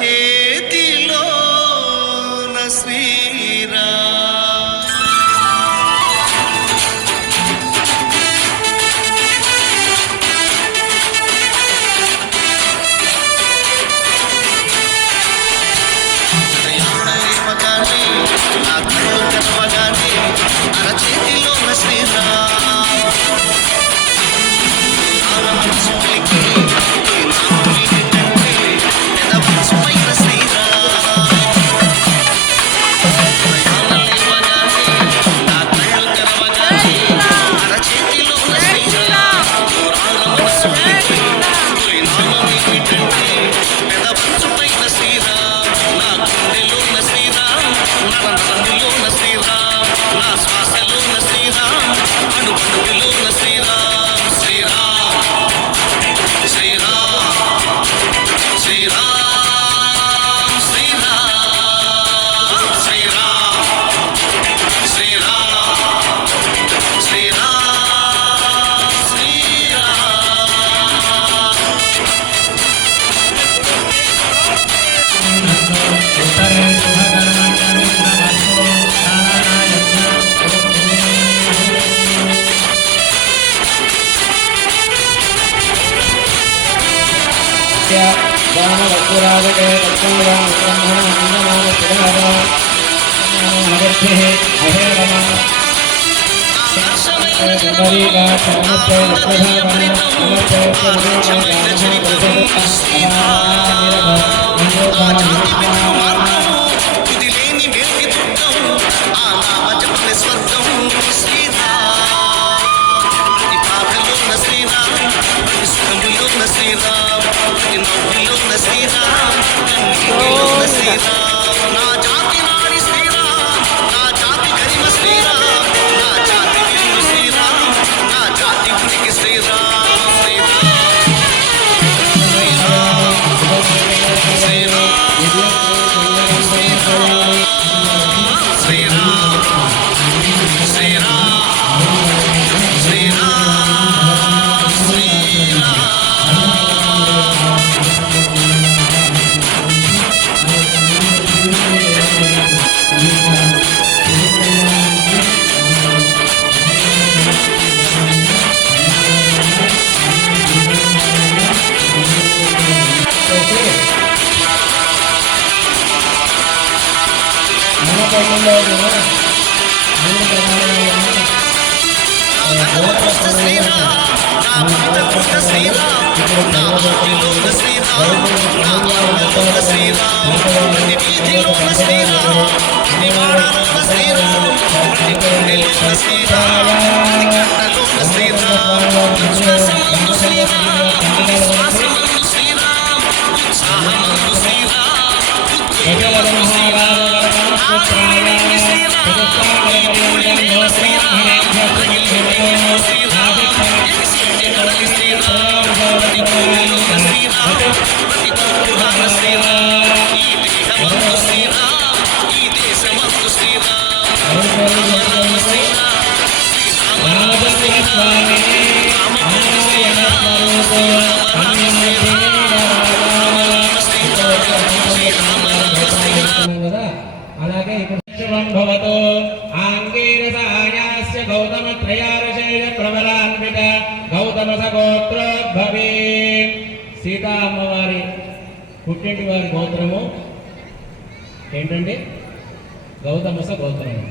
అరచేతిలో శ్రీరా సీతా అమ్మవారి పుట్టింటి వారి గోత్రము ఏంటండి? గౌతమస గోత్రము.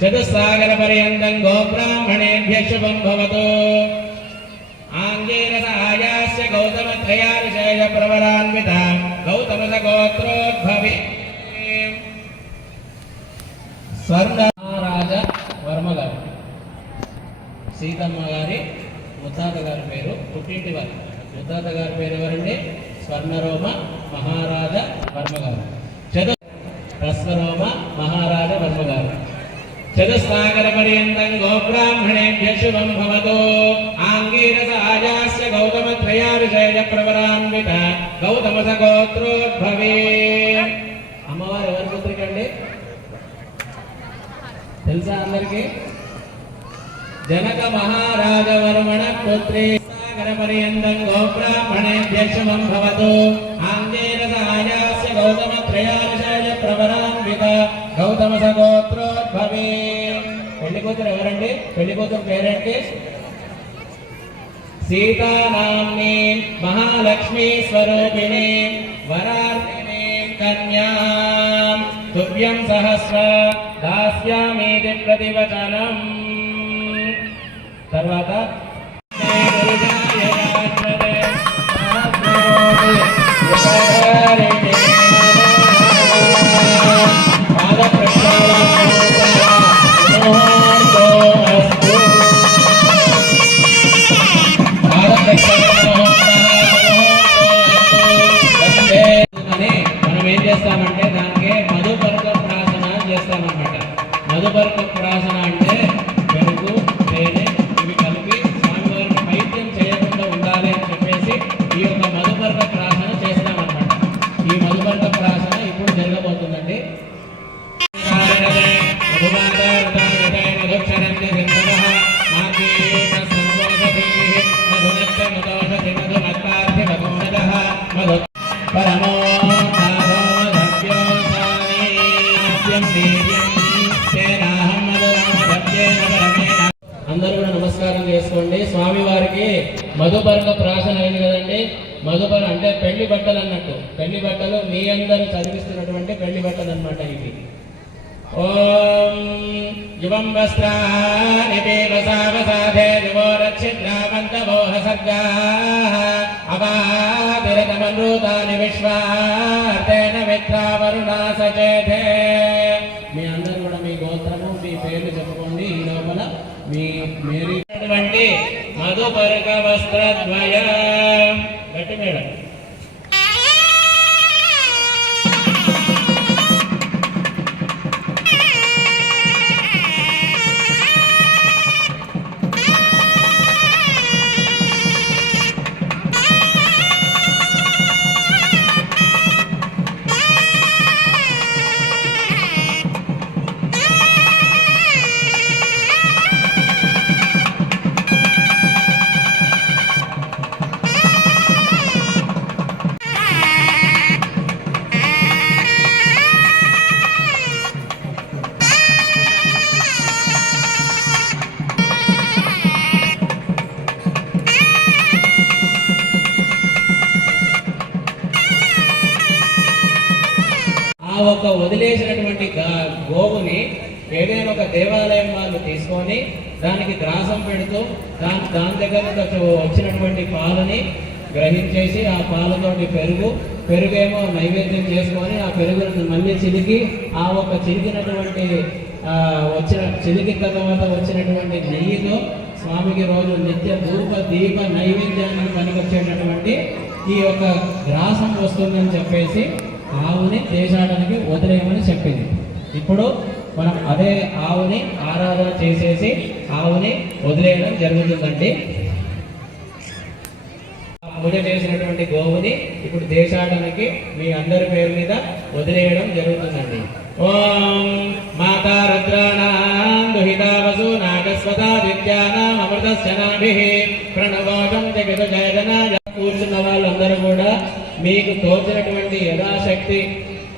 చతుస్సాగర పర్యంతం గోబ్రాహ్మణేభ్య శుభం భవతు. ఆంగేరస ఆయాస్య గౌతమత్రయారుషేయ ప్రవరాన్విత గౌతమస గోత్రోద్భవి. స్వర్ణ మహారాజ వర్మ గారు, సీతమ్మ గారి ముత్తాత గారి పేరు, పుట్టింటి వారి ముత్తాత గారి పేరు ఎవరండి? స్వర్ణరోమ మహారాజ వర్మ గారు. రస్వరోమ మహారాజ వర్మ గారు. చతుస్సాగర పర్యంతం గోబ్రాహ్మణేభ్య శుభం భవతు. ఆంగీరస ఆయాస్య గౌతమత్రయారుషేయ ప్రవరాన్విత గౌతమస గోత్రోద్భవే. అమ్మవారు ఎవరి పుత్రికండి? తెలుసా అందరికి? జనక మహారాజ వర్మణ పుత్రి. సాగర పర్యంతం గోబ్రాహ్మణేభ్య శుభం భవతు. ఆంగీరస ఆయాస్య గౌతమ త్రయాదశాయ ప్రవరాన్విత గౌతమ సగోత్రోద్భవే. పెళ్లి కూతురు ఎవరండి? పెళ్లి కూతురు పేరేంటి? సీతానామ్ని మహాలక్ష్మీ స్వరూపిణి వరార్ణిని కన్యాం తుభ్యం సహస్ర దాస్యామీతి ప్రతివచనం. తర్వాత మనం ఏం చేస్తామంటే దానికి మధుపర్క ప్రాసన చేస్తామన్నమాట. మధుపర్క ప్రాసన అంటే పెరుగు, తేనె ఇవి కలిపి స్వామివారిని పైత్యం చేయకుండా ఉండాలి అని చెప్పేసి ఈ యొక్క మధుపర్క ప్రాసన చేస్తామన్నమాట. ఈ మధుపర్క ప్రాసన ఇప్పుడు జరగబోతుందండి. అందరూ కూడా నమస్కారం చేసుకోండి. స్వామివారికి మధుపర్క ప్రాసన అయింది కదండి. మధుపర అంటే పెళ్లి బట్టలు అన్నట్టు. పెళ్లి బట్టలు మీ అందరూ చదివిస్తున్నటువంటి పెళ్లి బట్టలు అన్నమాట ఇవి. ఓం యువం వస్త్రాని దేవసావసాధే దివో రక్షిద్రావంతవోహ సర్గాః అవాతిరతమనృతాని విశ్వార్తేన మిత్రావరుణా సచేతే. మీ అందరూ కూడా మీ గోత్రము మీ పేర్లు చెప్పుకోండి. ఈ లోపల మీ మేరీ మధుపర్క వస్త్రద్వయ గట్టి మేడం. ఆ ఒక వదిలేసినటువంటి గోవుని ఏదైనా ఒక దేవాలయం వాళ్ళు తీసుకొని దానికి గ్రాసం పెడుతూ దాని దగ్గర నుంచి వచ్చినటువంటి పాలని గ్రహించేసి ఆ పాలతోటి పెరుగేమో నైవేద్యం చేసుకొని ఆ పెరుగును మళ్ళీ చిలికి ఆ ఒక చిలికినటువంటి చిలికిన తర్వాత వచ్చినటువంటి నెయ్యితో స్వామికి రోజు నిత్య ధూప దీప నైవేద్యాన్ని పనికొచ్చేటటువంటి ఈ యొక్క గ్రాసం వస్తుందని చెప్పేసి ఆవుని దేశాడానికి వదిలేయమని చెప్పింది. ఇప్పుడు మనం అదే ఆవుని ఆరాధన చేసేసి ఆవుని వదిలేయడం జరుగుతుందండి. పూజ చేసినటువంటి గోవుని ఇప్పుడు దేశాడానికి మీ అందరి పేరు మీద వదిలేయడం జరుగుతుందండి. ఓం మాతా రుద్రాణాం దుహితా వసు నాగస్వతాదిత్యానాం అమృతస్యనాభిః ప్రణవాగం జగదజయజనాయ. కూర్చున్న వాళ్ళందరూ కూడా మీకు తోచినటువంటి యథాశక్తి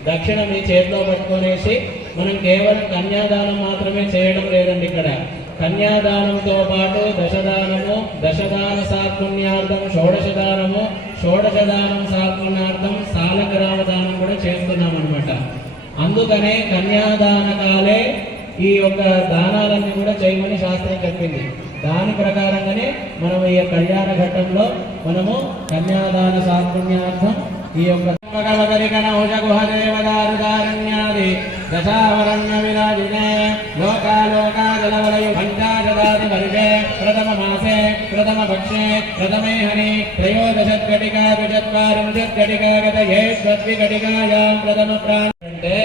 దక్షిణ మీ చేతిలో పట్టుకొనేసి మనం కేవలం కన్యాదానం మాత్రమే చేయడం లేదండి. ఇక్కడ కన్యాదానంతో పాటు దశదాన సాత్పుణ్యార్థం షోడశదానం సాత్పుణ్యార్థం సాలగ్రామ దానం కూడా చేస్తున్నాం అనమాట. అందుకనే కన్యాదాన కాలే ఈ యొక్క దానాలన్నీ కూడా చేయమని శాస్త్రం చెప్పింది. దాని ప్రకారంగానే మనం ఈ కళ్యాణ ఘట్టంలో మనము కన్యాదాన సాత్పుణ్యార్థం ఈ యొక్క గుహదేవదారుదారణ్యాది దశావరణ్య విరాజినే లోకాలోకాజలవలయు పంచాశదాది వర్షే ప్రథమ మాసే ప్రథమ పక్షే ప్రథమే హని త్రయోదశత్కటికా ద్విచత్వారింశత్కటికా గతయే స్వద్వికటికాయాం ప్రథమ ప్రాణ. అంటే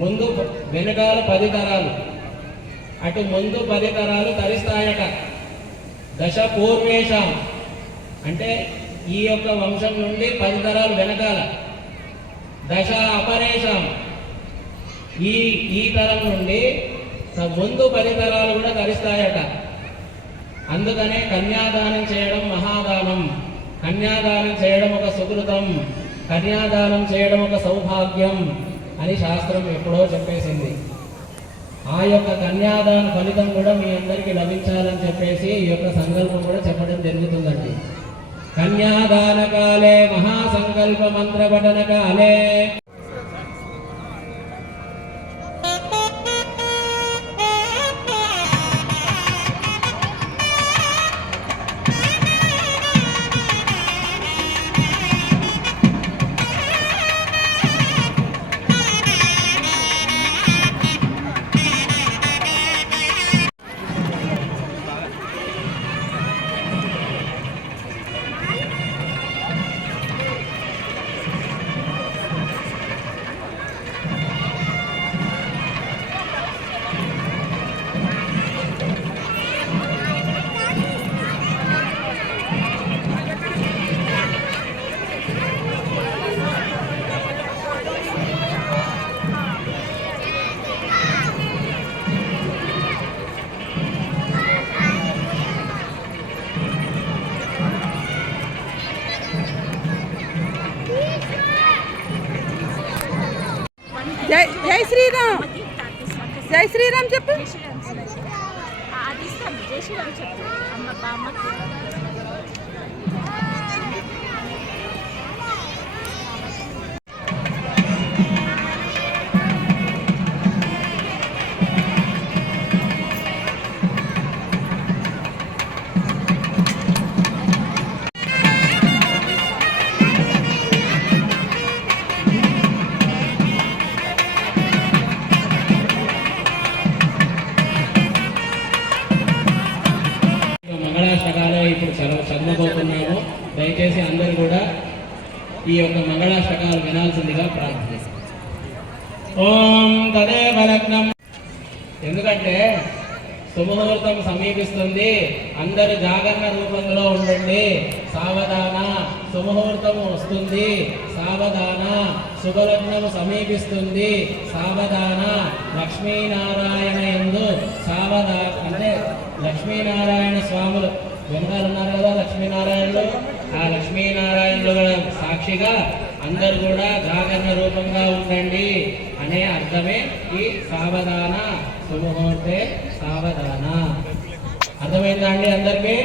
ముందు వెనుకాల 10 తరాలు, అటు ముందు 10 తరాలు తరిస్తాయట. దశ పూర్వేశం అంటే ఈ యొక్క వంశం నుండి 10 తరాలు వెనకాల, దశ అపరేషం ఈ తరం నుండి ముందు 10 తరాలు కూడా తరిస్తాయట. అందుకనే కన్యాదానం చేయడం మహాదానం, కన్యాదానం చేయడం ఒక సుకృతం. కన్యాదానం చేయడం ఒక సౌభాగ్యం అని శాస్త్రం ఎప్పుడో చెప్పేసింది. ఆ యొక్క కన్యాదాన ఫలితం కూడా మీ అందరికీ లభించాలని చెప్పేసి ఈ యొక్క సంకల్పం కూడా చెప్పడం జరుగుతుందండి. కన్యాదాన కాలే మహాసంకల్ప మంత్ర పఠన కాలే జై శ్రీరామ్. జై శ్రీరామ్ చెప్పు. జై శ్రీరామ్ చెప్పు అమ్మ బామ్మకి. మంగళాష్టకాలు ఇప్పుడు చదవబోతున్నాము. దయచేసి అందరూ కూడా ఈ యొక్క మంగళాష్టకాలు వినాల్సిందిగా ప్రార్థిస్తాం. ఓం తదేవ లగ్నం. ఎందుకంటే శుభముహూర్తం సమీపిస్తుంది, అందరూ జాగరణ రూపంలో ఉండండి. సావధాన, శుభముహూర్తం వస్తుంది, సావధాన, శుభలగ్నం సమీపిస్తుంది, సావధాన. లక్ష్మీనారాయణ యందు సావధాన అంటే లక్ష్మీనారాయణ స్వాములు వెనకాల ఉన్నారు కదా లక్ష్మీనారాయణులు. ఆ లక్ష్మీనారాయణులు కూడా సాక్షిగా అందరు కూడా జాగరణ రూపంగా ఉండండి అనే అర్థమే ఈ సావధాన, శుభముహూర్తే సావధాన. అర్థమైందా అండి అందరికీ?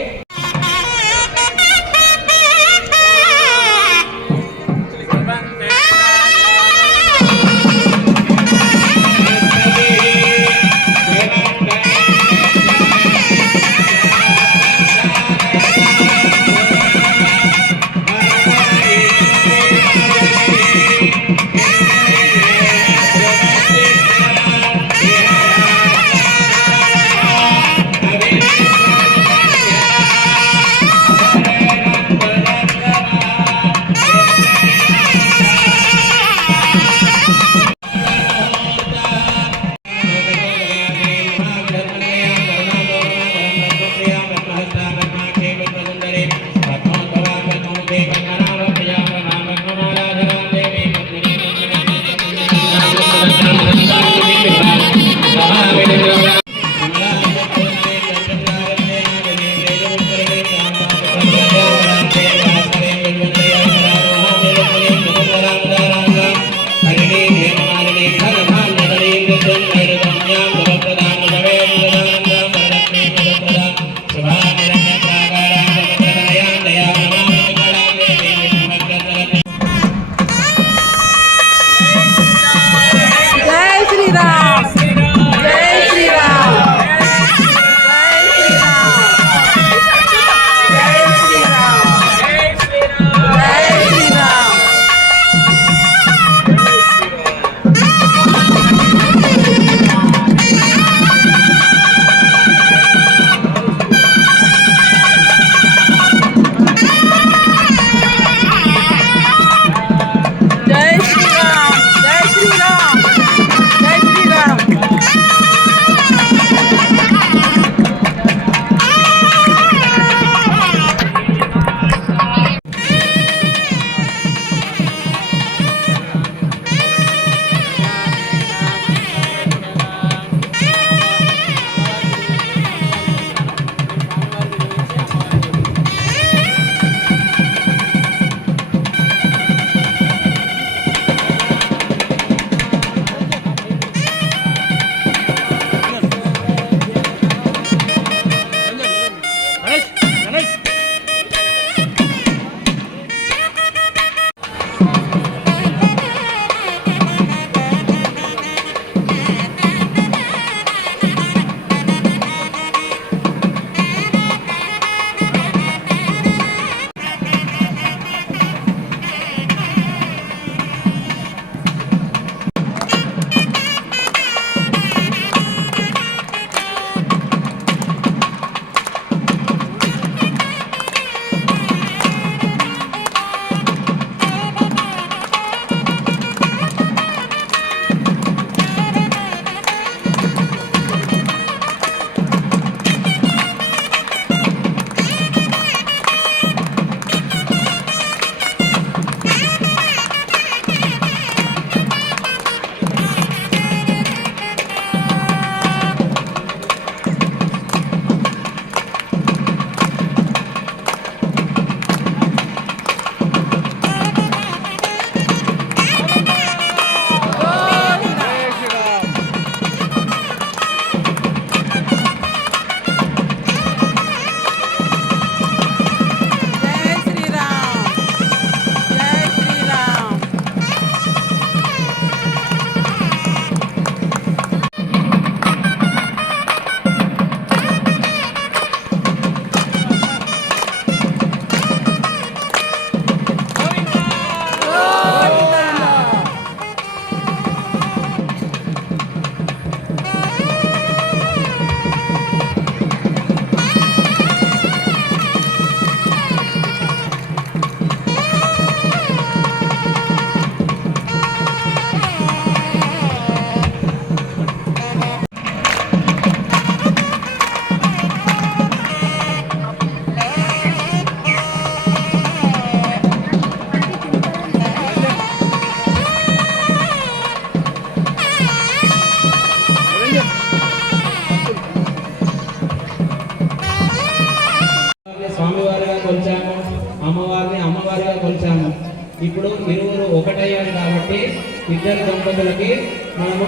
ఉన్నటువంటి ఇద్దరు దంపతులకి మనము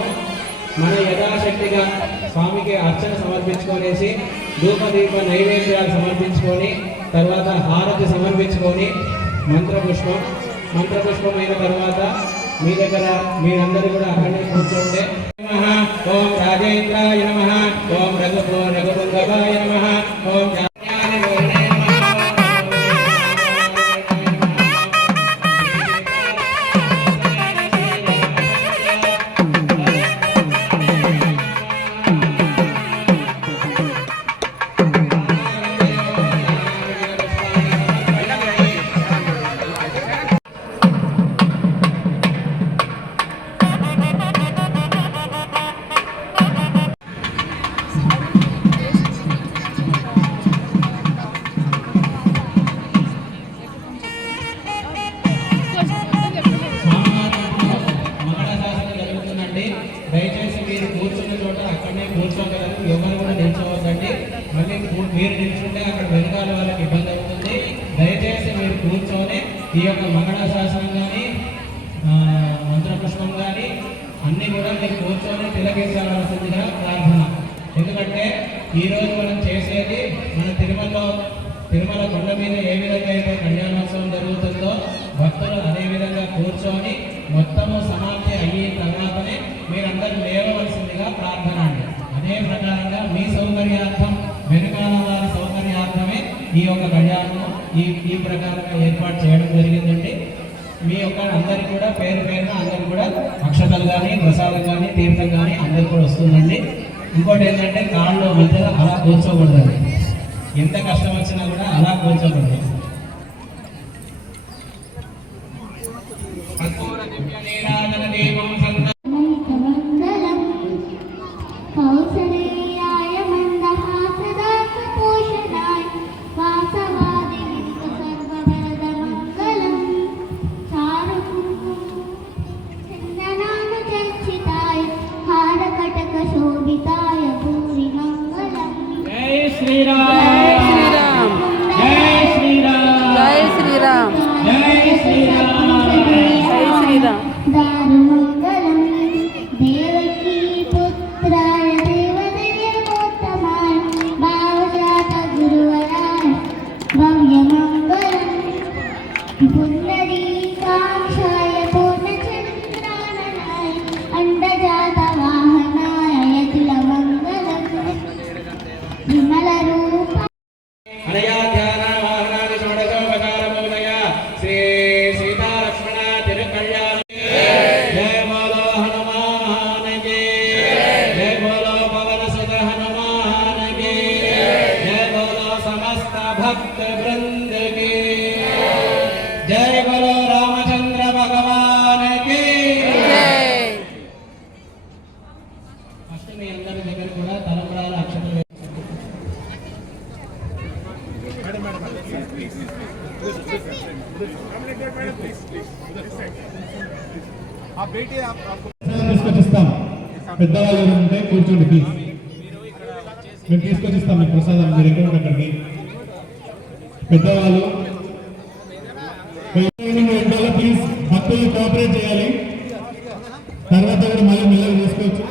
మన యథాశక్తిగా స్వామికి అర్చన సమర్పించుకొనేసి ధూపదీప నైవేద్యాలు సమర్పించుకొని తర్వాత హారతి సమర్పించుకొని మంత్రపుష్పం అయిన తర్వాత మీ దగ్గర మీరందరూ కూడా అక్కడనే కూర్చోండి. ఓం రాజేంద్రాయ నమః, ఓం రఘుపుంగవాయ నమః, ఓం దయచేసి మీరు కూర్చున్న చోట అక్కడనే కూర్చోగలరు. ఎవరు కూడా నిల్చోవద్దండి. మళ్ళీ మీరు నిల్చుంటే అక్కడ వెనకాల వాళ్ళకి ఇబ్బంది అవుతుంది. దయచేసి మీరు కూర్చొని ఈ యొక్క మంగళాశాసనం కానీ మంత్రపుష్పం కానీ అన్నీ కూడా మీరు కూర్చొని తిలకించవలసిందిగా ప్రార్థన. ఎందుకంటే ఈరోజు మనం చేసేది మన తిరుమల కొండ మీద ఏ విధంగా అయితే కళ్యాణోత్సవం జరుగుతుందో భక్తులు అదే విధంగా కూర్చొని మొత్తము సమాప్తి అయిన తర్వాతనే మీరందరూ లేవవలసిందిగా ప్రార్థన అండి. అదే ప్రకారంగా మీ సౌకర్యార్థం వెనుకాల వారి సౌకర్యార్థమే ఈ యొక్క కళ్యాణము ఈ ప్రకారంగా ఏర్పాటు చేయడం జరిగిందండి. మీ యొక్క అందరికి కూడా పేరున అందరికి కూడా అక్షతలు కానీ ప్రసాదం కానీ తీర్థం కానీ అందరికి కూడా వస్తుందండి. ఇంకోటి ఏంటంటే కాళ్ళు మధ్యలో అలా కూర్చోకూడదండి. ఎంత కష్టం వచ్చినా కూడా అలా కూర్చోకూడదు. भक्त वृंद की जय बोलो रामचंद्र भगवान की जय। फस्ट మీ అందరి దగ్గర కూడా తలంబ్రాల అక్షతలు ఆ బేటీ आपको తీసుకొచ్చిస్తాం. పెద్దవాళ్ళు ఉంటే కూర్చోండి ప్లీజ్. మేము తీసుకొచ్చిస్తాం మీ ప్రసాదం. మీరు ఎక్కడ అక్కడికి పెద్దవాళ్ళు ప్లీజ్ భక్తులు కోఆపరేట్ చేయాలి. తర్వాత కూడా మళ్ళీ మెల్లగా చేసుకోవచ్చు.